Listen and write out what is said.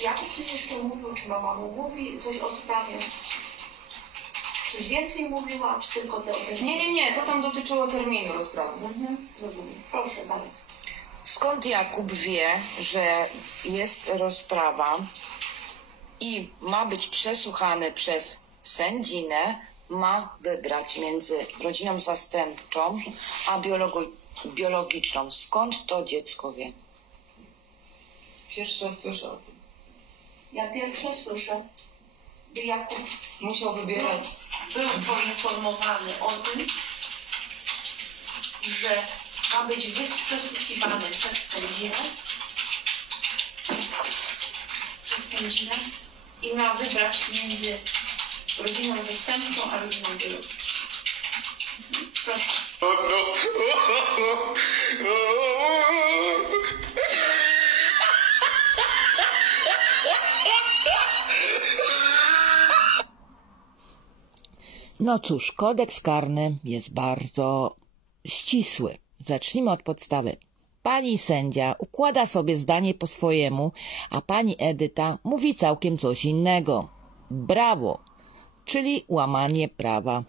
Czy Jakub coś jeszcze mówił, czy mama mu mówi coś o sprawie? Coś więcej mówiła, czy tylko te o Nie, nie, nie, to tam dotyczyło terminu rozprawy. Mhm, rozumiem. Proszę dalej. Skąd Jakub wie, że jest rozprawa i ma być przesłuchany przez sędzinę, ma wybrać między rodziną zastępczą a biologu- biologiczną? Skąd to dziecko wie? Pierwszy raz słyszę o tym. Ja pierwsze słyszę, że Jakub Musiał wybierać. był poinformowany o tym, że ma być przesłuchiwany przez sędzinę, przez sędzinę i ma wybrać między rodziną zastępczą a rodziną biologiczną. Mhm. Proszę. No cóż, kodeks karny jest bardzo ścisły. Zacznijmy od podstawy. Pani sędzia układa sobie zdanie po swojemu, a pani Edyta mówi całkiem coś innego. Brawo, czyli łamanie prawa.